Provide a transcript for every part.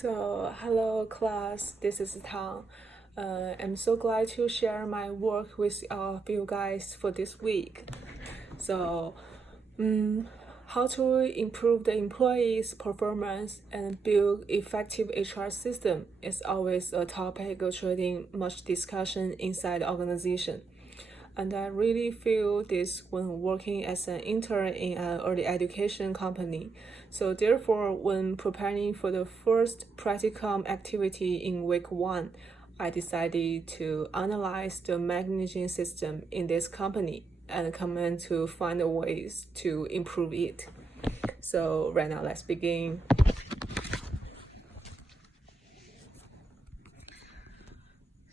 Hello class, this is Tang. I'm so glad to share my work with you guys for this week. So, how to improve the employees' performance and build effective HR system is always a topic attracting much discussion inside the organization. And I really feel this when working as an intern in an early education company. So therefore, when preparing for the first practicum activity in week 1, I decided to analyze the managing system in this company and comment to find ways to improve it. So right now, let's begin.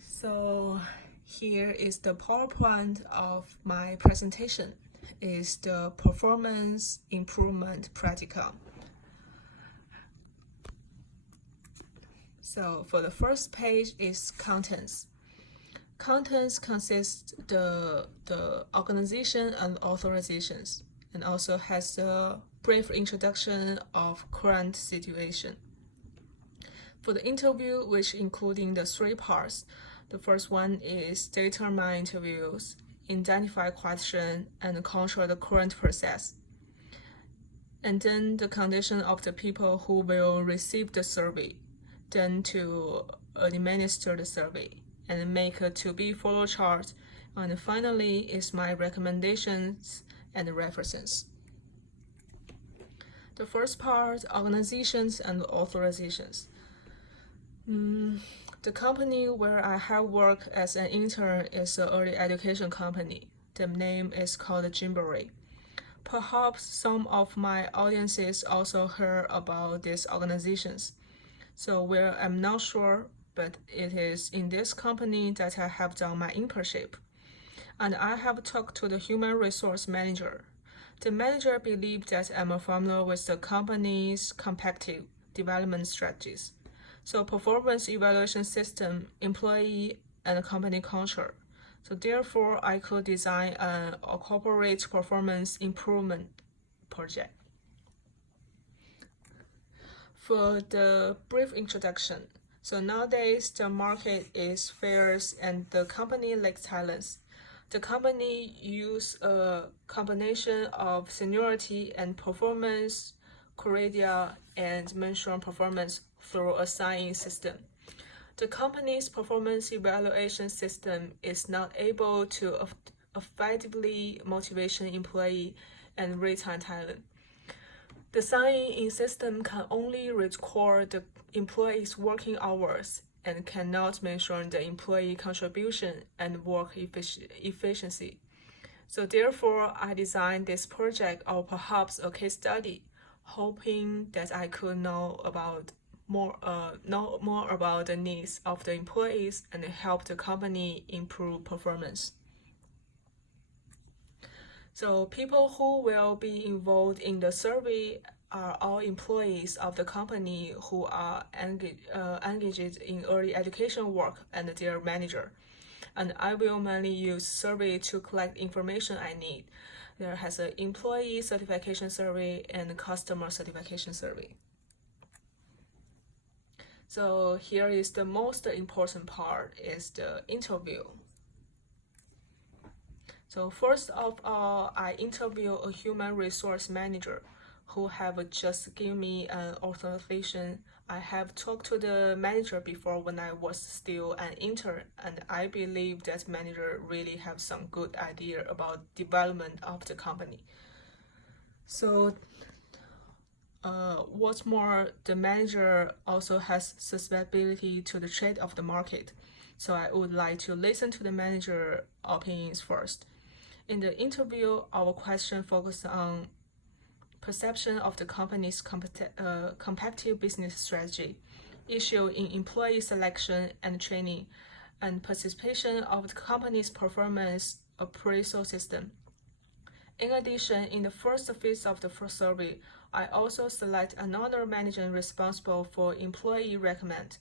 So here is the PowerPoint of my presentation. Is the performance improvement practicum. So for the first page is contents. Contents consists the organization and authorizations, and also has a brief introduction of current situation. For the interview, which including the 3 parts, the first one is determine interviews, identify question, and control the current process. And then the condition of the people who will receive the survey, then to administer the survey, and make a to-be follow chart. And finally is my recommendations and references. The first part, organizations and authorizations. The company where I have worked as an intern is an early education company. The name is called Jimbury. Perhaps some of my audiences also heard about these organizations. So where I'm not sure, but it is in this company that I have done my internship. And I have talked to the human resource manager. The manager believed that I'm familiar with the company's competitive development strategies. So performance evaluation system, employee and company culture. So therefore, I could design a corporate performance improvement project. For the brief introduction, so nowadays the market is fierce and the company lacks talents. The company use a combination of seniority and performance criteria and measure performance through a signing system. The company's performance evaluation system is not able to effectively motivate employee and retain talent. The sign-in system can only record the employee's working hours and cannot mention the employee contribution and work efficiency. So therefore, I designed this project, or perhaps a case study, hoping that I could know more about the needs of the employees and help the company improve performance. So people who will be involved in the survey are all employees of the company who are engaged in early education work and their manager. And I will mainly use survey to collect information I need. There has an employee certification survey and customer certification survey. So here is the most important part, is the interview. So first of all, I interview a human resource manager who have just given me an authorization. I have talked to the manager before when I was still an intern, and I believe that manager really have some good idea about development of the company. So what's more, the manager also has susceptibility to the trend of the market. So I would like to listen to the manager opinions first. In the interview, our question focused on perception of the company's competitive business strategy, issue in employee selection and training, and participation of the company's performance appraisal system. In addition, in the first phase of the first survey, I also select another manager responsible for employee recommend,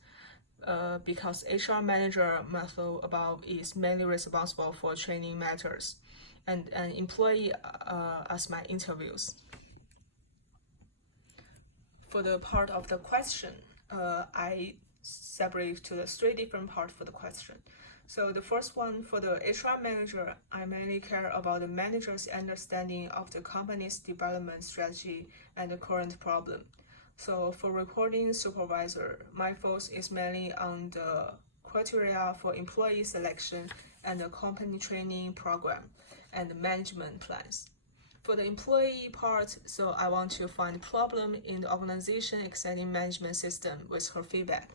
because HR manager method above is mainly responsible for training matters, and an employee as my interviews. For the part of the question, I separate to the three different parts for the question. So the first one, for the HR manager, I mainly care about the manager's understanding of the company's development strategy and the current problem. So for reporting supervisor, my focus is mainly on the criteria for employee selection and the company training program and the management plans. For the employee part, so I want to find problem in the organization exciting management system with her feedback.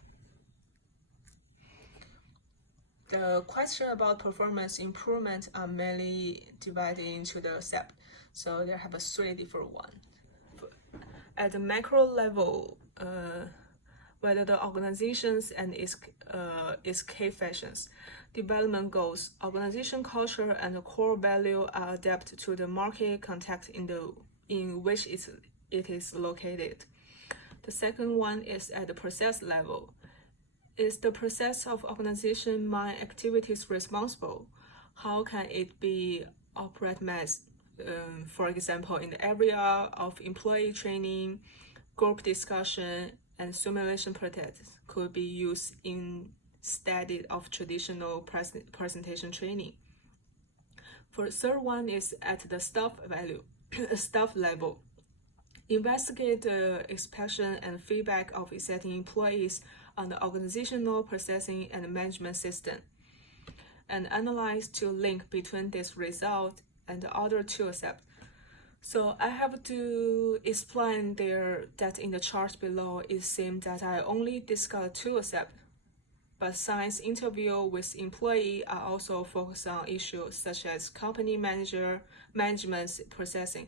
The question about performance improvement are mainly divided into the steps. So there have a three different ones. At the macro level, whether the organizations and its key functions, development goals, organization culture, and the core value are adapted to the market context in which it is located. The second one is at the process level. Is the process of organization mind activities responsible? How can it be optimized? For example, in the area of employee training, group discussion, and simulation projects could be used instead of traditional presentation training. For the third one is at the staff level. Investigate the expression and feedback of existing employees on the organizational processing and management system, and analyze to link between this result and the other two aspects. So I have to explain there that in the chart below it seems that I only discuss two aspects, but science interview with employee are also focused on issues such as company management processing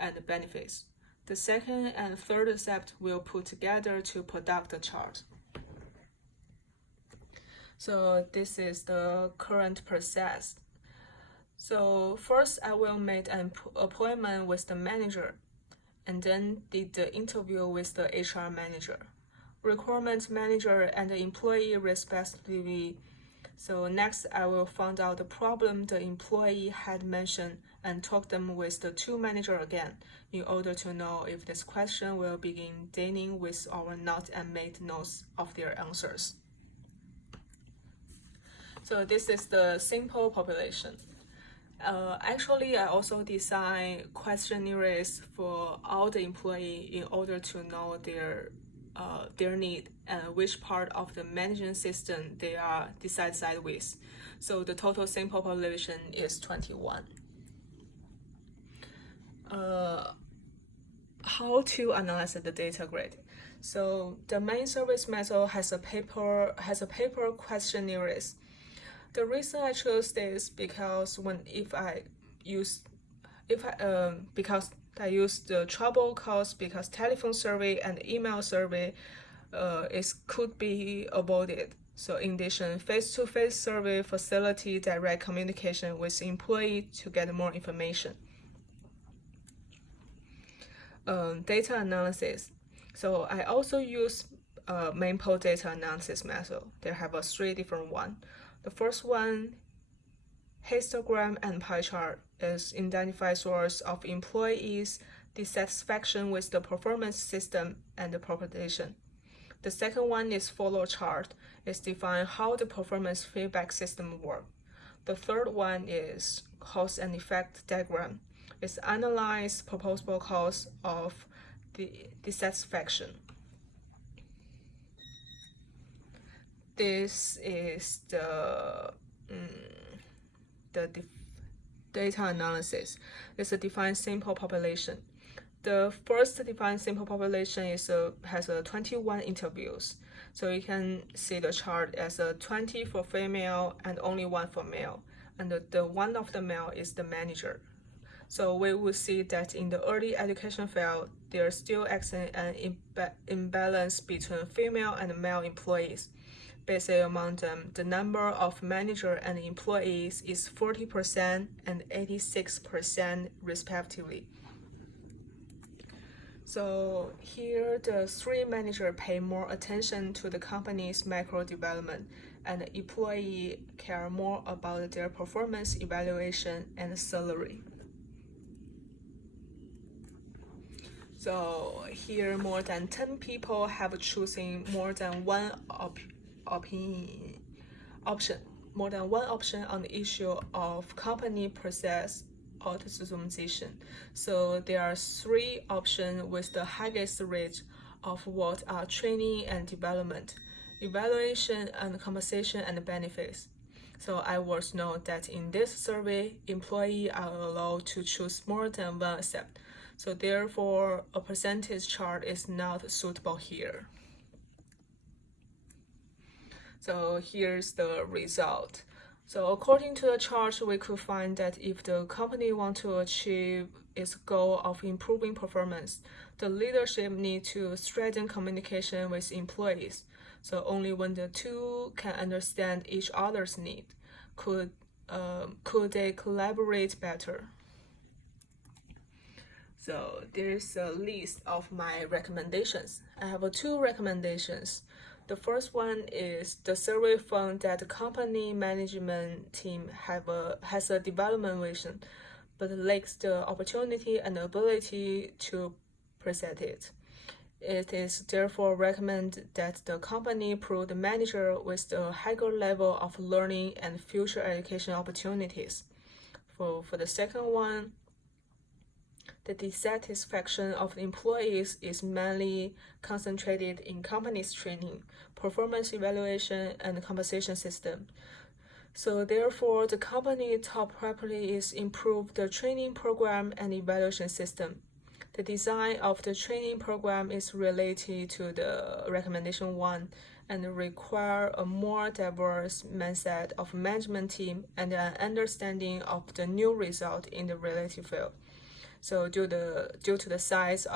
and benefits. The second and third aspect will put together to product the chart. So this is the current process. So first I will make an appointment with the manager and then did the interview with the HR manager, requirement manager, and the employee respectively. So next I will find out the problem the employee had mentioned and talk them with the two manager again in order to know if this question will begin dealing with or not and make notes of their answers. So this is the simple population. Actually, I also design questionnaires for all the employee in order to know their need and which part of the management system they are dissatisfied with. So the total sample population is 21. How to analyze the data grid? So the main service method has a paper questionnaires. The reason I chose this because I use the trouble caused because telephone survey and email survey could be avoided. So in addition, face-to-face survey facilitate direct communication with employee to get more information. Data analysis. So I also use Maple data analysis method. There have three different one. The first one, histogram and pie chart, is identify source of employees' dissatisfaction with the performance system and the propagation. The second one is follow chart, is define how the performance feedback system work. The third one is cause and effect diagram, is analyze proposable cause of the dissatisfaction. This is the data analysis. It's a defined sample population. The first defined sample population has 21 interviews. So you can see the chart as 20 for female and only 1 for male. And the one of the male is the manager. So we will see that in the early education field, there is still an imbalance between female and male employees. Basically, among them, the number of manager and employees is 40% and 86% respectively. So here, the three managers pay more attention to the company's macro development, and the employee care more about their performance evaluation and salary. So here more than 10 people have chosen more than one option on the issue of company process automation. So there are 3 options with the highest rate of what are training and development, evaluation and compensation and benefits. So I was note that in this survey, employees are allowed to choose more than one accept. So therefore, a percentage chart is not suitable here. So here's the result. So according to the chart, we could find that if the company wants to achieve its goal of improving performance, the leadership need to strengthen communication with employees. So only when the two can understand each other's need, could they collaborate better. So there's a list of my recommendations. I have 2 recommendations. The first one is the survey found that the company management team has a development vision, but lacks the opportunity and ability to present it. It is therefore recommended that the company provide the manager with a higher level of learning and future education opportunities. For the second one, the dissatisfaction of employees is mainly concentrated in company's training, performance evaluation, and compensation system. So therefore, the company's top priority is improve the training program and evaluation system. The design of the training program is related to the recommendation 1 and require a more diverse mindset of management team and an understanding of the new result in the related field. So due to the size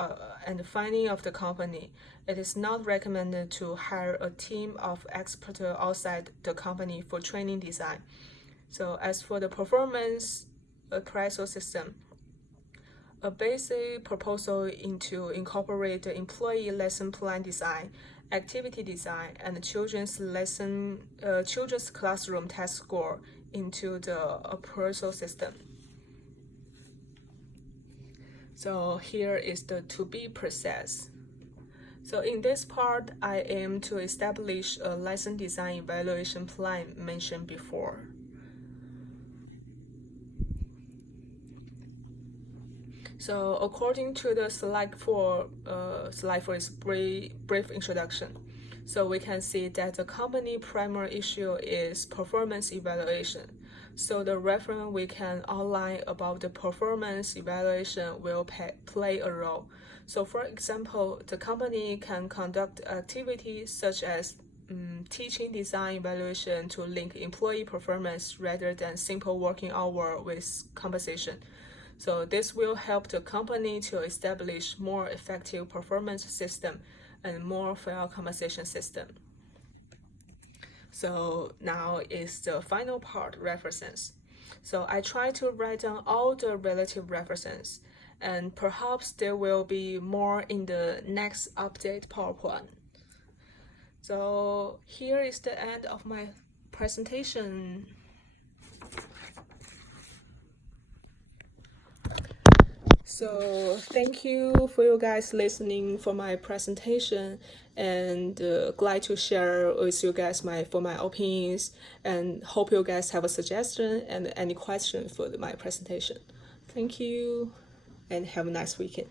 and finding of the company, it is not recommended to hire a team of experts outside the company for training design. So as for the performance appraisal system, a basic proposal to incorporate the employee lesson plan design, activity design, and children's classroom test score into the appraisal system. So here is the to-be process. So in this part, I aim to establish a lesson design evaluation plan mentioned before. So according to the slide 4 is brief introduction. So we can see that the company primary issue is performance evaluation. So the reference we can outline about the performance evaluation will play a role. So for example, the company can conduct activities such as teaching design evaluation to link employee performance rather than simple working hour with compensation. So this will help the company to establish more effective performance system and more fair compensation system. So now is the final part, references. So I try to write down all the relative references, and perhaps there will be more in the next update PowerPoint. So here is the end of my presentation. So thank you for you guys listening for my presentation, and glad to share with you guys my opinions, and hope you guys have a suggestion and any question for my presentation. Thank you and have a nice weekend.